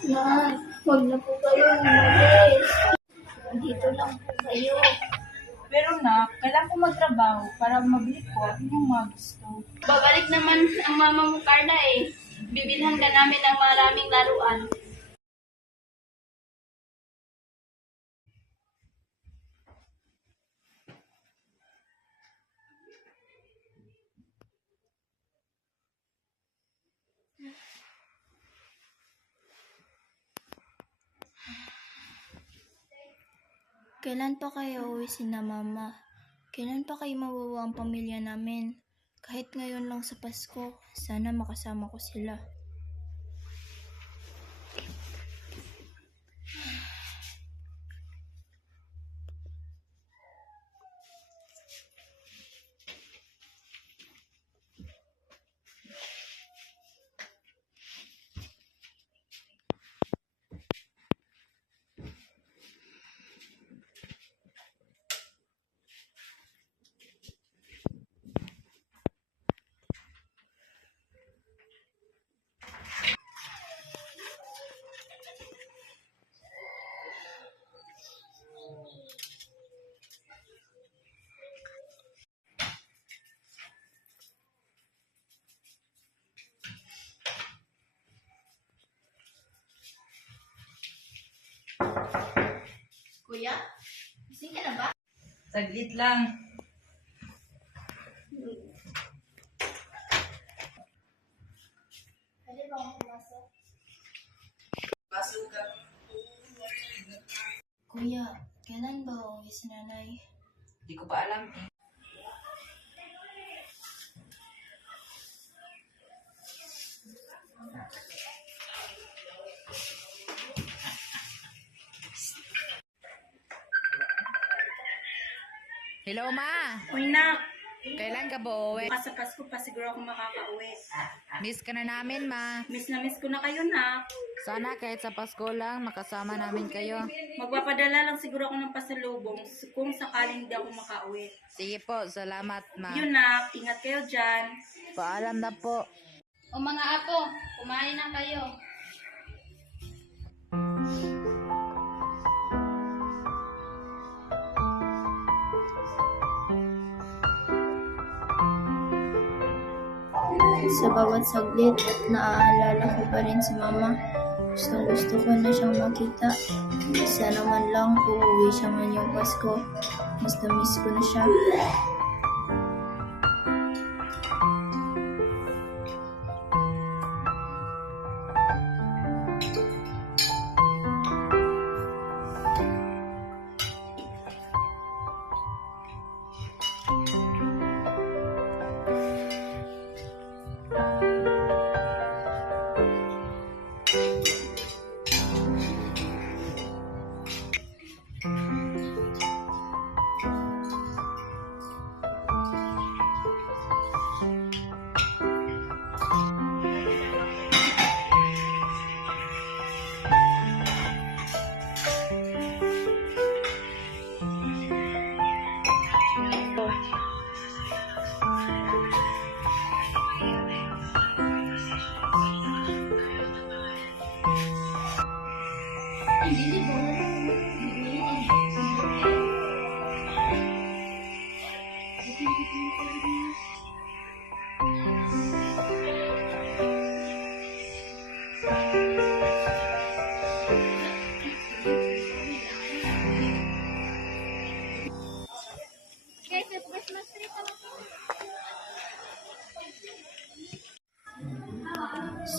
Nay, huwag na po kayo umalis. Dito lang po kayo. Pero nak, kailangan ko magtrabaho para mabili ko ang inyong mga gusto. Babalik naman ang mama mo, Carla eh. Bibilhan ka namin ng maraming laruan. Kailan pa kayo uwi sina mama? Kailan pa kayo mawawa ang pamilya namin? Kahit ngayon lang sa Pasko, sana makasama ko sila. Kuya, gising ka na ba? Saglit lang. Pwede ba akong pumasok? Kuya, kailan ba uwi si nanay? Hindi ko pa alam eh. Hello, Ma. Uy, nak. Kailan ka ba uwi? Bukas sa Pasko pa siguro ako makakauwi. Miss ka na namin, Ma. Miss na miss ko na kayo, nak. Sana kahit sa Pasko lang, makasama namin kayo. Magpapadala lang siguro ako ng pasalubong kung sakaling hindi ako makauwi. Sige po, salamat, Ma. Yun, nak. Ingat kayo dyan. Paalam na po. O mga apo, kumain na kayo. Sa bawat saglit, naaalala ko pa rin si mama. Gustong gusto ko na siyang makita. Sana man lang uuwi siya ngayong Pasko. Miss na miss ko na siya.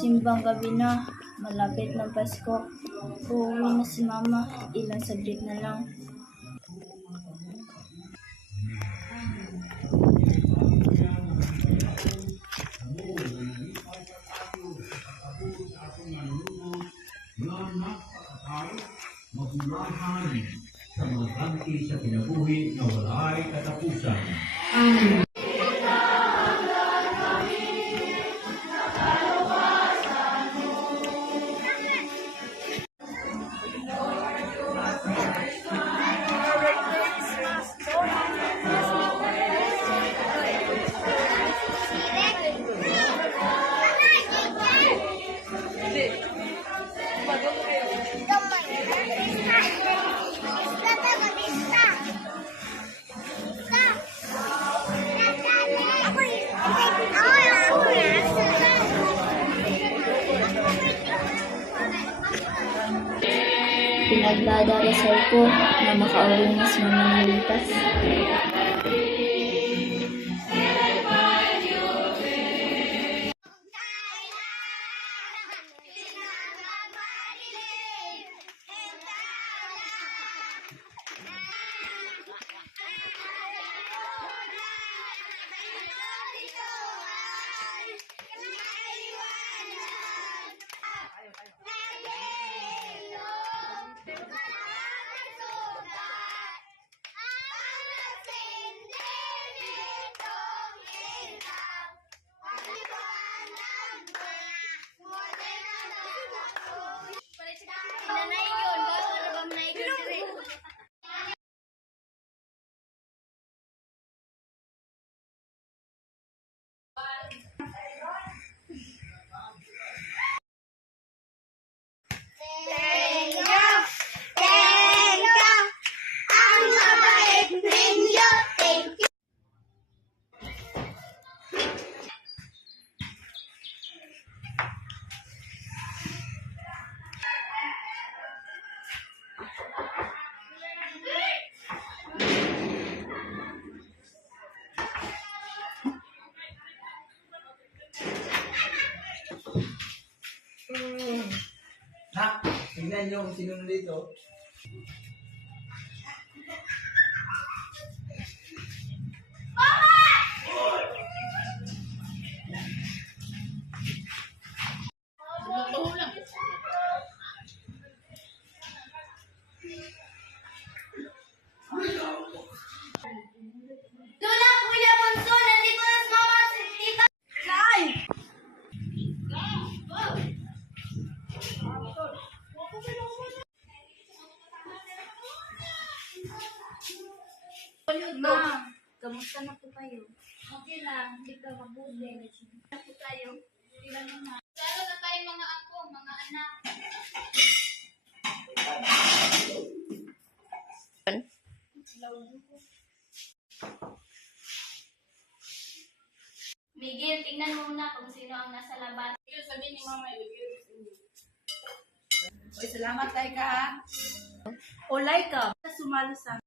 Simbang gabi na, malapit ng Pasko. Uuwi na si mama, ilang saglit na lang. Magmulahan sa mga tanti sa kinabuhi na wala ay katapusan. Pinagdadarasal ko na makauwi na si Mama Militas. Nak, tingnan nyo kung sino nandito. Ma, kamusta na po kayo? Okay lang, hindi ka mabuti. Na po tayo. Ilan na. Lalo na tayong mga ako, mga anak. Miguel, tingnan mo muna kung sino ang nasa labas. Sabihin ni Mama, Oy, salamat kay ka. Olay ka. Sumalo sa